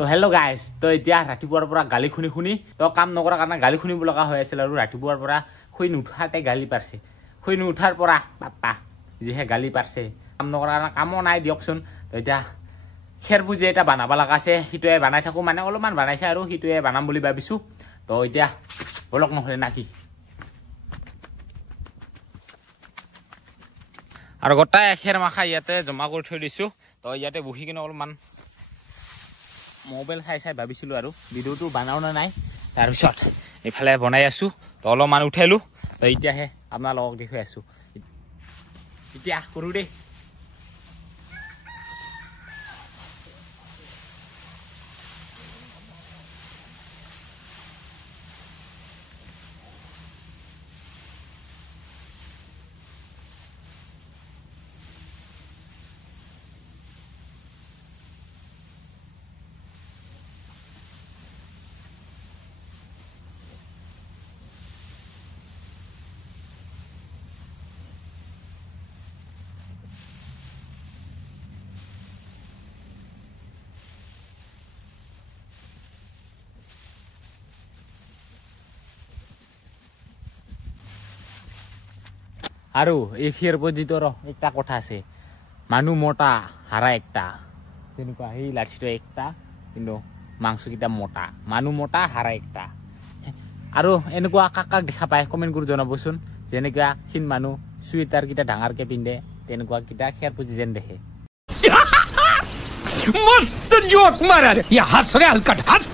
তো hello' guys, তো এতিয়া ৰাতিপুৱাৰ পৰা গালি শুনি তো কাম নকৰাৰ কাৰণে গালি শুনিব লগা হৈ আছিল আৰু ৰাতিপুৱাৰ পৰা শুই নুঠাতে গালি পাৰছে। শুই নুঠাৰ পৰা বাপ্পা যিহে গালি পাৰছে, কাম নকৰাৰ কাৰণে কামো নাই দিয়কচোন। তো এতিয়া খেৰ পুজি এটা বনাব লগা আছে, সিটোৱে বনাই থাকোঁ, মানে অলপমান বনাইছে আৰু সিটোৱে বনাম বুলি ভাবিছোঁ। তো এতিয়া বলক নহ'লে নাকি আৰু গোটাই খেৰ মাখা ইয়াতে জমা কৰি থৈ দিছোঁ। তো ইয়াতে বহি কিনে অলপমান মোবাইল চাই ভাবিছিলোঁ আৰু ভিডিঅ'টো বনাও নে নাই। তাৰপিছত এইফালে বনাই আছোঁ, তো অলপমান উঠালোঁ। তো এতিয়াহে আপোনালোকক দেখুৱাই আছোঁ, এতিয়া কৰোঁ দেই। আৰু এই খেৰ পুজিটোৰ একটা কথা আছে, মানুহ মোটা হাৰা একটা, তেনেকুৱা। সেই লাঠিটো একটা কিন্তু মাংসকেইটা মোটা, মানুহ মোটা হাৰা একটা। আৰু এনেকুৱা কাক দেখা পায় কমেণ্ট কৰি জনাবচোন, যেনেকুৱা ক্ষীণ মানুহ চুৱেটাৰকেইটা ডাঙৰকৈ পিন্ধে, তেনেকুৱাকেইটা খেৰ পুজি যেন দেখে। मस्त जोक मारा रे, ये हंस रे हलकट हंस।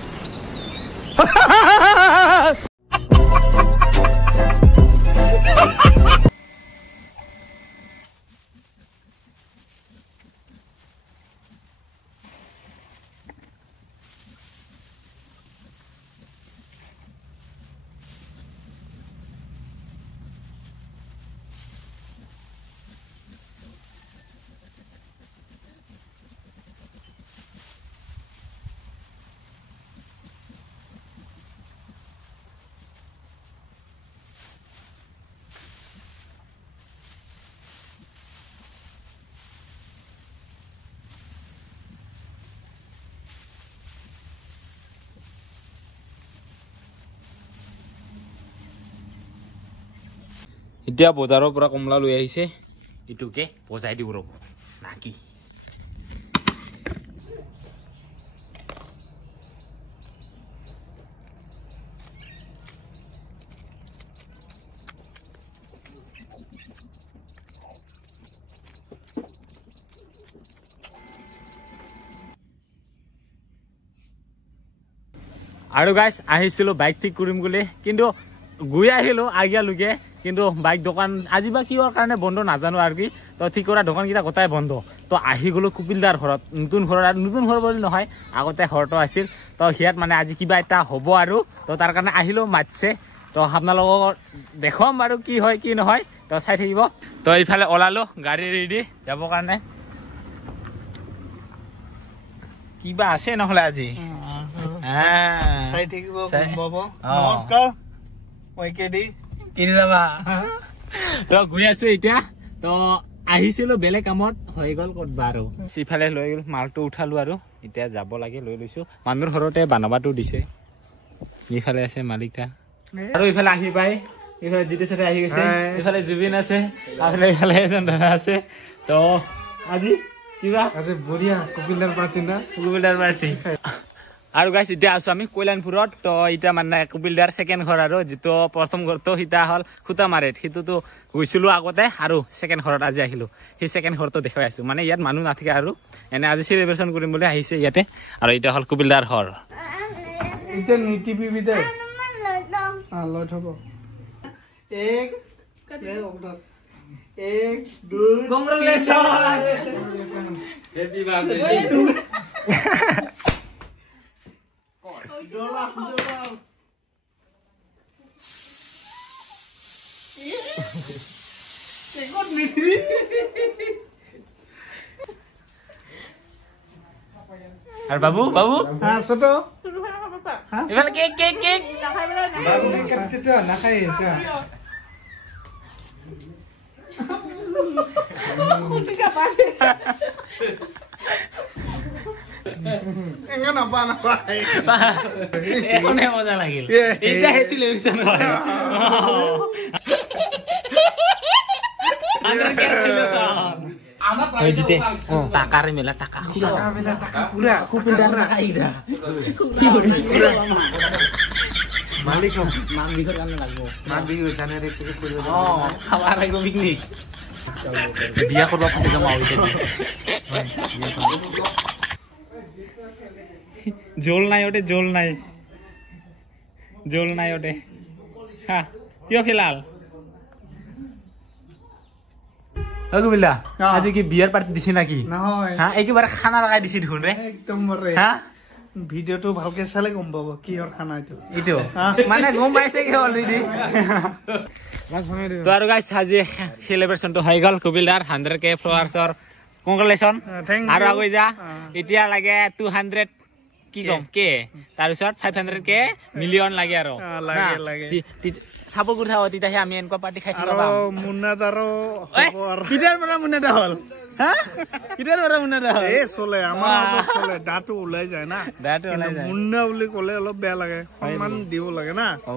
এতিয়া বজাৰৰ পৰা কমলা লৈ আহিছে, এইটোকে বজাই দিওঁ ৰ'ব নাকি। আৰু গাইজ আহিছিলোঁ বাইক ঠিক কৰিম বুলি, কিন্তু গৈ আহিলোঁ আগিয়ালৈকে, কিন্তু বাইক দোকান আজি বা কিহৰ কাৰণে বন্ধ নাজানো আৰু কি। তো ঠিক কৰা দোকানকেইটা গোটাই বন্ধ। তো আহি গ'লোঁ কপিলদাৰ ঘৰত, নতুন ঘৰ বুলি নহয়, আগতে ঘৰটো আছিল। তো সিয়াত মানে আজি কিবা এটা হ'ব আৰু, তো তাৰ কাৰণে আহিলোঁ, মাতিছে। তো আপোনালোকক দেখুৱাম বাৰু কি হয় কি নহয়, তো চাই থাকিব। তো এইফালে ওলালোঁ গাড়ী ৰেডি যাবৰ কাৰণে। কিবা আছে নহ'লে আজি চাই থাকিব। নমস্কাৰ, মই কেডি কিনি যাবা। তো গৈ আছো এতিয়া, তো আহিছিলো বেলেগ কামত, হৈ গ'ল ক'তবা আৰু। সিফালে লৈ গ'ল মালটো উঠালো আৰু এতিয়া যাব লাগে, লৈ লৈছো। মানুহৰ ঘৰতে বানাবাটো দিছে, ইফালে আছে মালিকটা। আৰু ইফালে আহি পাই ইফালে জিতে চাতে আহি গৈছে, ইফালে জুবিন আছে, ইফালে এজন দাদা আছে। তো আজি কিবা আছে বঢ়িয়া কপিলদাৰ পাৰ্টি না, কপিলদাৰ পাৰ্টি। আৰু গাইছ এতিয়া আছো আমি কল্যাণপুৰত। তো এতিয়া মানে কপিলদাৰ ছেকেণ্ড ঘৰ, আৰু যিটো প্ৰথম ঘৰটো সিটা হ'ল খুটামাৰিত, সিটোতো গৈছিলো আগতে, আৰু ছেকেণ্ড ঘৰত আজি আহিলো। সেই ছেকেণ্ড ঘৰটো দেখুৱাই আছো, মানে ইয়াত মানুহ নাথাকে আৰু এনে আজি চেলিব্ৰেশ্যন কৰিম বুলি আহিছে ইয়াতে। আৰু এতিয়া হ'ল কপিলদাৰ ঘৰ। এতিয়া নীতিবিবি দে লৈ থব। এক দুই কংগ্ৰেচুলেশ্যন, হেপী বাৰ্থডে। আর বাবু বাবু হ্যাঁ ছোট এবারে কেক কেক কেক বাবু কেক কাটছে তো না খাই আছে এঙ্গা নাপা এখনে মজা লাগিল এটা হে সেলিব্রেশন হয় আন্দার কে সেলিব্রেশন আমার ওই দিতে টাকা রে মেলা টাকা পুরা কুপিলদার আইদা কি করে মালিক মান বিঘর কানে লাগবো মান বিহু জানুৱাৰী থেকে কৰিব খাবার লাগবো পিকনিক বিয়া করব ফাটে জমা হইতে জোল নাই ওটে জোল নাই ওটে হ্যাঁ কিয় খেলাল অগুবিলা আজি কি বিয়ার পার্টি দিছি নাকি নহয় হ্যাঁ একেবারে খানা লাগাই দিছি দেখুন রে একদম মৰে হ্যাঁ ভিডিওটো ভালকে চালে গম পাব কিহৰ খানা এইটো এইটো মানে গম পাইছে কি অলৰেডি তো আৰু গাইস আজি সেলিব্ৰেশনটো হৈ গল কবিলদাৰ 100K ফলোৱাৰ্ছৰ কংগ্ৰেচুলেশ্যন আৰু আগৈ যা এতিয়া লাগে 200 কি কম কে তাৰ পিছত 500K মিলিয়ন লাগে আৰু লাগে চাব গুঠা তেতিয়াহে আমি এনেকুৱা পাৰ্টি খাইছো আৰু মুন্নাত আৰু কিটাৰ পৰা মুন্নাটা হল হ্যাঁ কিটাৰ পৰা মুন্নাটা হল এ চলে আমাৰ চলে দাঁতটো ওলাই যায় না দাঁতটো ওলাই যায় মুন্না বুলি ক'লে অলপ বেয়া লাগে সন্মান দিব লাগে না অ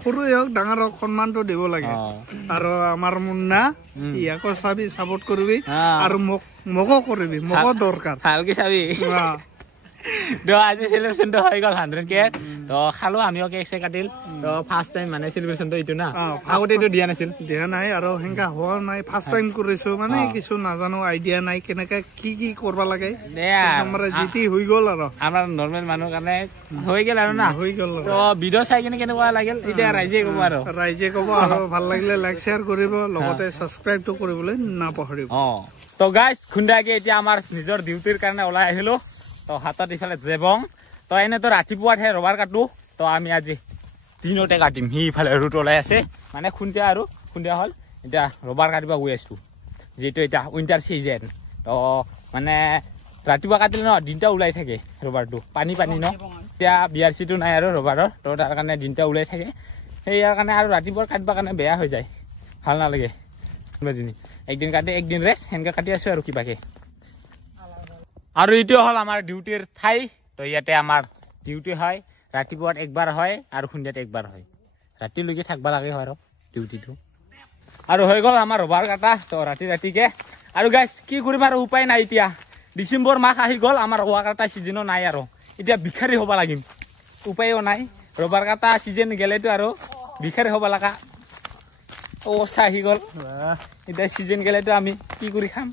সৰু হওক ডাঙৰ হওক সন্মানটো দিব লাগে আৰু আমাৰ মুন্না ইয়াকো চাবি সাপোর্ট করবি আর মগো করবি মগো দরকার ভালকে চাবি তো আজি সেলিব্রেশনটো হৈ গল 100K তো খালো আমিও কেক সে কাটিল তো ফার্স্ট টাইম মানে সেলিব্রেশনটো ইটো না আগতে এটো দিয়া নাই আৰু হেংকা হোৱা নাই ফাৰ্স্ট টাইম কৰিছো মানে কিছু নাজানো আইডিয়া নাই কেনেকা কি কৰবা লাগে আমাৰ জিটি হৈ গল আৰু আমাৰ নৰমাল মানুহ কাৰণে হৈ গল আৰু না হৈ গল তো ভিডিও চাই কিনে কেনেকুৱা লাগিল এটা ৰাইজে ক'ব আৰু ভাল লাগিলে লাইক শেয়াৰ কৰিব লগতে সাবস্ক্ৰাইব তো কৰিবলৈ নাপাহৰিব তো গাইস খুন্দাকে এতিয়া আমাৰ নিজৰ ডিউটিৰ কাৰণে ওলাই আহিলো তো হাতত ইফালে জেবং তো এনে তো ৰাতিপুৱাতহে ৰবাৰ কাটো তো আমি আজি দিনতে কাটিম সিফালে ৰুট ওলাই আছে মানে খুন্দিয়া হল এতিয়া ৰবাৰ কাটিব গৈ আছো যেটো এটা উইন্টাৰ সিজন তো মানে ৰাতিপুৱা কাটিলে ন দিনটা ওলাই থাকে ৰবাৰটো পানী ন এতিয়া বিআৰসিটো নাই আৰু ৰবাৰৰ তো তাৰ কাৰণে দিনটা ওলাই থাকে সেইয়াৰ কাৰণে আৰু ৰাতিপুৱা কাটিবৰ কাৰণে বেয়া হৈ যায় ভাল নালাগে একদিন কাটি একদিন ৰেষ্ট হেনকে কাটি আছো আৰু কিবাকে আৰু এইটো হল আমাৰ ডিউটিৰ ঠাই তো ইয়াতে আমাৰ ডিউটি হয় ৰাতিপুৱাত একবাৰ হয় আৰু সন্ধিয়াত একবাৰ হয় ৰাতিলৈকে থাকবা লাগে আৰু ডিউটিটো আৰু হৈ গল আমাৰ ৰবাৰ কাটা তো ৰাতিকে আৰু গাইস কি কৰিম আৰু উপায় নাই এতিয়া ডিসেম্বৰ মাহ আহি গল আমাৰ ৰবাৰ কাটা সিজনো নাই আৰু এতিয়া ভিখাৰী হ'ব লাগিম উপায়ও নাই ৰবাৰ কাটা সিজন গেলেতো আৰু ভিখাৰী হ'ব লাগা অৱস্থা আহি গল এতিয়া সিজন গেলেতো আমি কি কৰি খাম